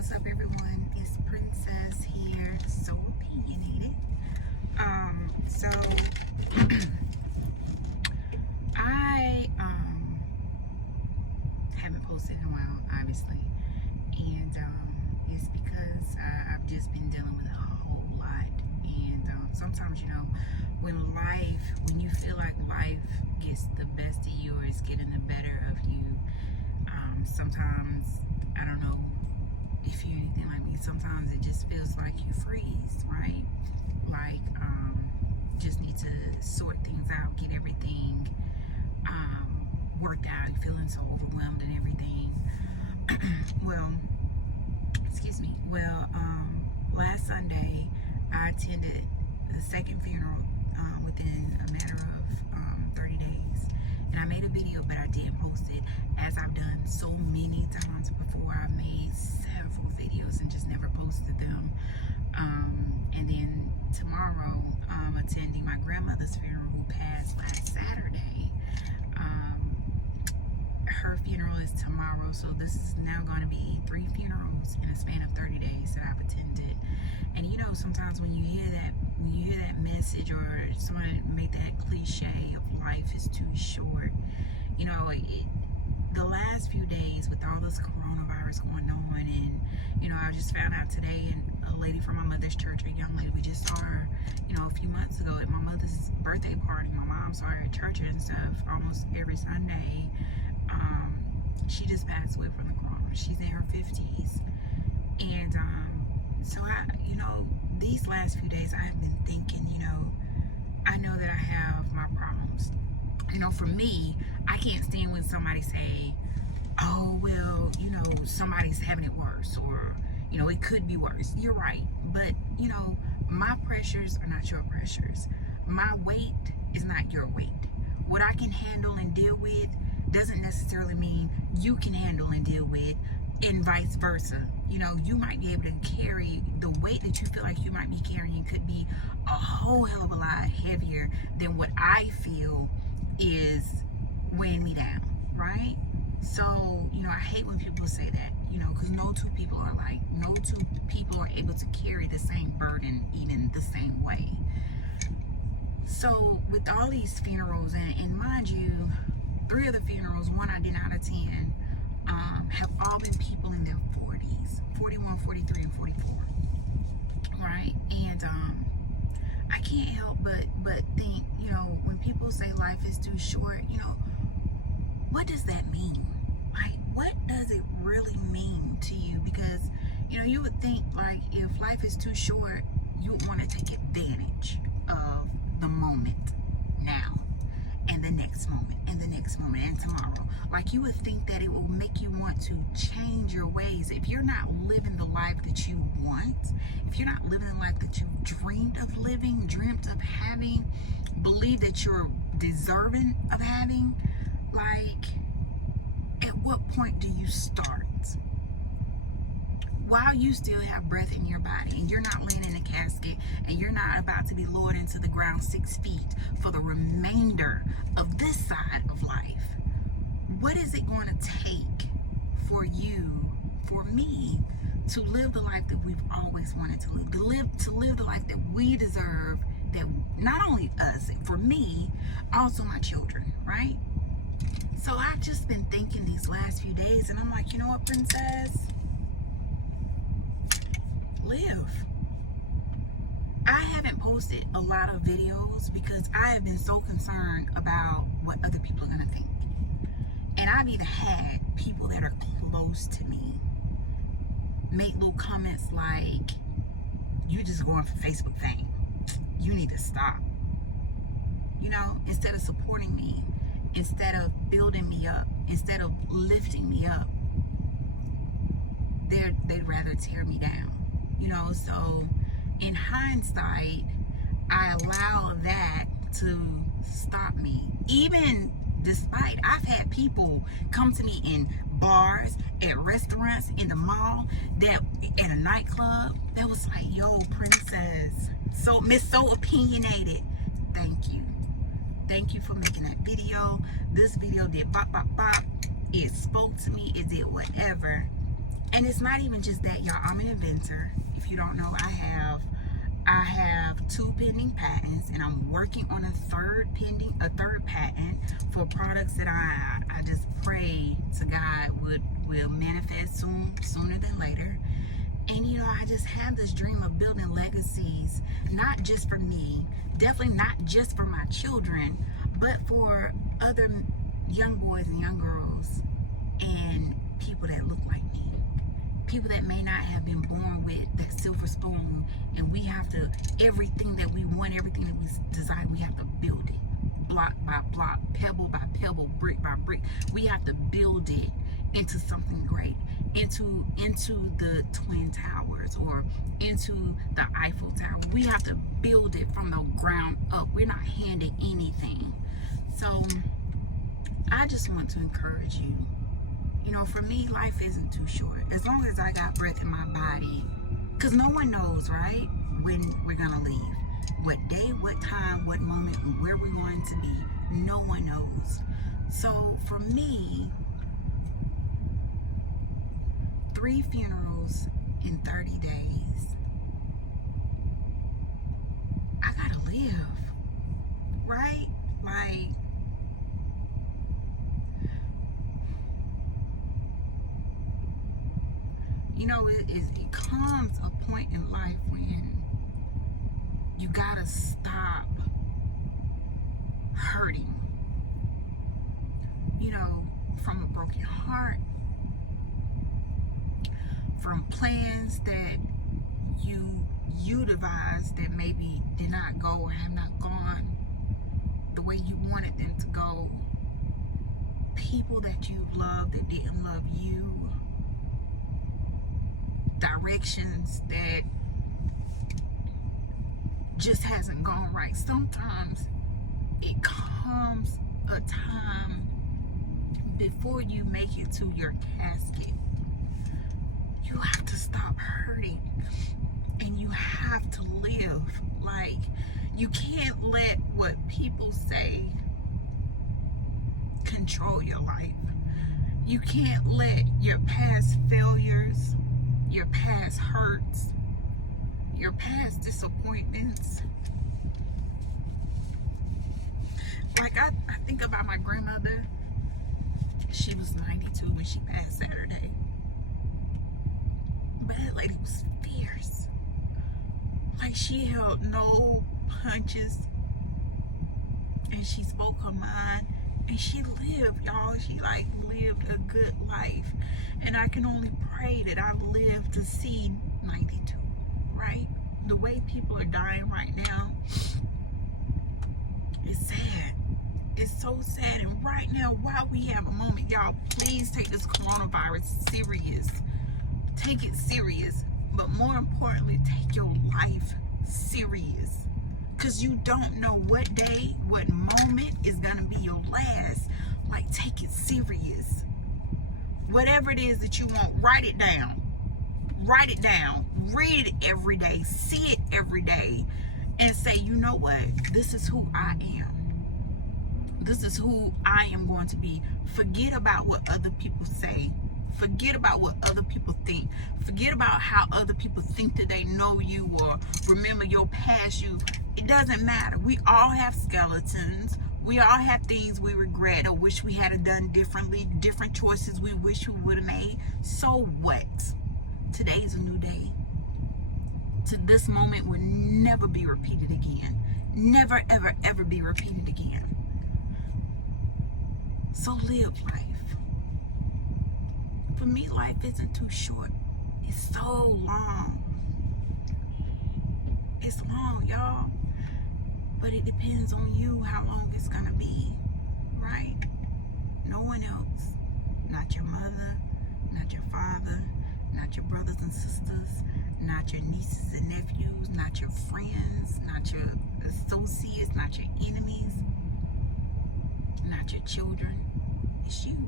What's up, everyone? It's Princess here, so opinionated. So I haven't posted in a while, obviously, and it's because I've just been dealing with a whole lot. And sometimes, when you feel like life gets the best of you or it's getting the better of you, sometimes, I don't know if you're anything like me, sometimes it just feels like you freeze, right? Like, just need to sort things out, get everything worked out. You're feeling so overwhelmed and everything. Last Sunday, I attended the second funeral within a matter of 30 days. And I made a video, but I didn't post it, as I've done so many times before. I've made several videos and just never posted them. And then tomorrow, I'm attending my grandmother's funeral, who passed last Saturday. Her funeral is tomorrow, so this is now going to be 3 funerals in a span of 30 days that I've attended. And sometimes when you hear that message, or someone make that cliche of life is too short, the last few days with all this coronavirus going on, and I just found out today, and a lady from my mother's church, a young lady, we just saw her a few months ago at my mother's birthday party. My mom saw her at church and stuff almost every Sunday. She just passed away from the corona. She's in her 50s. And so these last few days I have been thinking, I know that I have my problems. For me, I can't stand when somebody say, oh, well, somebody's having it worse, or, it could be worse. You're right. But, my pressures are not your pressures. My weight is not your weight. What I can handle and deal with doesn't necessarily mean you can handle and deal with, and vice versa. You might be able to carry the weight that you feel like you might be carrying, could be a whole hell of a lot heavier than what I feel is weighing me down, right? So, I hate when people say that, because no two people are able to carry the same burden even the same way. So with all these funerals, and mind you, 3 of the funerals, one I did not attend, have all been people in their 40s, 41, 43, and 44, right? And I can't help but think, when people say life is too short, what does that mean? Like, what does it really mean to you? Because, you would think, like, if life is too short, you would want to take advantage of the moment now, and the next moment, and the next moment, and tomorrow. Like, you would think that it will make you want to change your ways. If you're not living the life that you want, if you're not living the life that you dreamed of living, dreamt of having, believe that you're deserving of having, like, at what point do you start? While you still have breath in your body, and you're not laying in a casket, and you're not about to be lowered into the ground 6 feet for the remainder of this side of life, what is it going to take for you, for me, to live the life that we've always wanted to live the life that we deserve, that not only us, for me, also my children, right? So I've just been thinking these last few days, and I'm like, you know what, Princess? Live. I haven't posted a lot of videos because I have been so concerned about what other people are going to think. And I've even had people that are close to me make little comments like, you just going for Facebook fame. You need to stop. Instead of supporting me, instead of building me up, instead of lifting me up, they'd rather tear me down. So in hindsight, I allow that to stop me. Even despite, I've had people come to me in bars, at restaurants, in the mall, at a nightclub, that was like, yo, Princess, so opinionated. Thank you for making that video. This video did bop, bop, bop. It spoke to me. It did whatever. And it's not even just that, y'all. I'm an inventor. If you don't know, I have 2 pending patents, and I'm working on a third patent for products that I just pray to God will manifest sooner than later. And I just have this dream of building legacies, not just for me, definitely not just for my children, but for other young boys and young girls and people that look like me. People that may not have been born with that silver spoon, and we have to, everything that we want, everything that we desire, we have to build it. Block by block, pebble by pebble, brick by brick. We have to build it into something great, into the Twin Towers or into the Eiffel Tower. We have to build it from the ground up. We're not handed anything. So I just want to encourage you. For me, life isn't too short. As long as I got breath in my body, because no one knows, right, when we're gonna leave. What day, what time, what moment, where we're going to be. No one knows. So for me, 3 funerals in 30 days. I gotta live, right? Like, it comes a point in life when you gotta stop hurting. From a broken heart, from plans that you devised that maybe did not go or have not gone the way you wanted them to go. People that you loved that didn't love you. Directions that just hasn't gone right. Sometimes it comes a time before you make it to your casket. You have to stop hurting, and you have to live. Like, you can't let what people say control your life. You can't let your past failures, your past hurts, your past disappointments. Like, I think about my grandmother. She was 92 when she passed Saturday. But that lady was fierce. Like, she held no punches, and she spoke her mind, and she lived, y'all. She lived a good life. And I can only pray that I've lived to see 92, right? The way people are dying right now, it's sad. It's so sad. And right now, while we have a moment, y'all, please take this coronavirus serious. Take it serious. But more importantly, take your life serious. Because you don't know what day, what moment is going to be your last. Like, take it serious. Whatever it is that you want, write it down. Write it down. Read it every day. See it every day. And say, you know what? This is who I am. This is who I am going to be. Forget about what other people say. Forget about what other people think. Forget about how other people think that they know you or remember your past you. It doesn't matter. We all have skeletons. We all have things we regret or wish we had done differently. Different choices we wish we would have made. So what? Today is a new day. This moment will never be repeated again. Never, ever, ever be repeated again. So live life. For me, life isn't too short. It's so long. It's long, y'all. But it depends on you how long it's gonna be, right? No one else. Not your mother, not your father, not your brothers and sisters, not your nieces and nephews, not your friends, not your associates, not your enemies, not your children. It's you.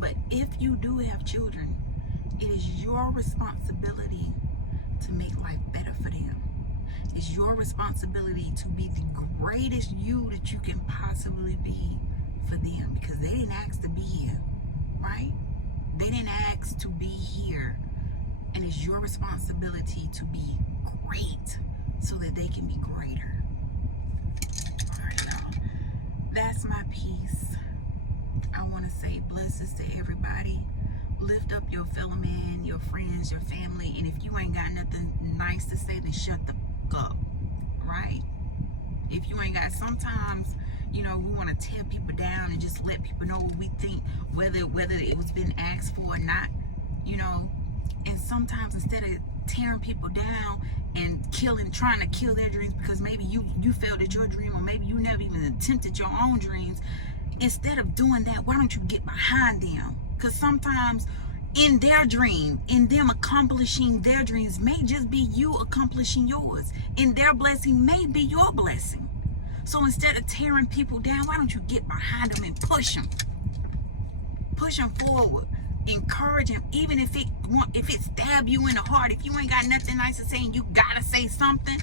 But if you do have children, it is your responsibility to make life better for them. It's your responsibility to be the greatest you that you can possibly be for them, because they didn't ask to be here, right? They didn't ask to be here. is your responsibility to be great so that they can be greater. All right, y'all. That's my piece. I want to say blessings to everybody. Lift up your fellow man, your friends, your family. And if you ain't got nothing nice to say, then shut the fuck up. Right? If you ain't got, sometimes, we want to tear people down and just let people know what we think, whether it was been asked for or not, and sometimes instead of tearing people down and trying to kill their dreams because maybe you failed at your dream, or maybe you never even attempted your own dreams, instead of doing that, why don't you get behind them? Because sometimes in their dream, in them accomplishing their dreams, may just be you accomplishing yours. And their blessing may be your blessing. So instead of tearing people down, why don't you get behind them and push them? Push them forward. Encourage them, even if it stab you in the heart. If you ain't got nothing nice to say and you gotta say something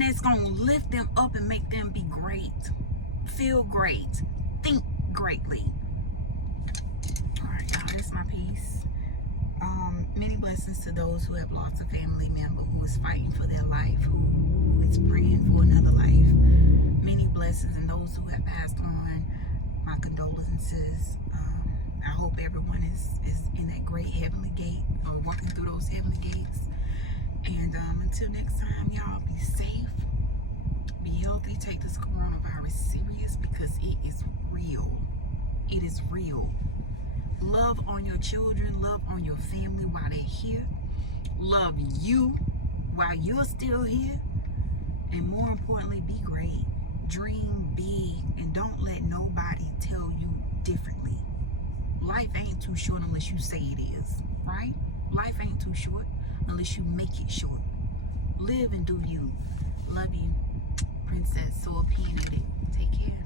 that's gonna lift them up and make them be great. Feel great. Think greatly. Alright, y'all, that's my piece. Many blessings to those who have lost a family member, who is fighting for their life, who is praying for another life. Many blessings, and those who have passed on, my condolences. I hope everyone is in that great heavenly gate, or walking through those heavenly gates. And until next time, y'all, be safe, be healthy, take this coronavirus serious, because it is real. It is real. Love on your children, love on your family while they're here. Love you while you're still here. And more importantly, be great. Dream big, and don't let nobody tell you differently. Life ain't too short unless you say it is, right? Life ain't too short unless you make it short. Live and do you. Love you. Princess Soul Peanut. Take care.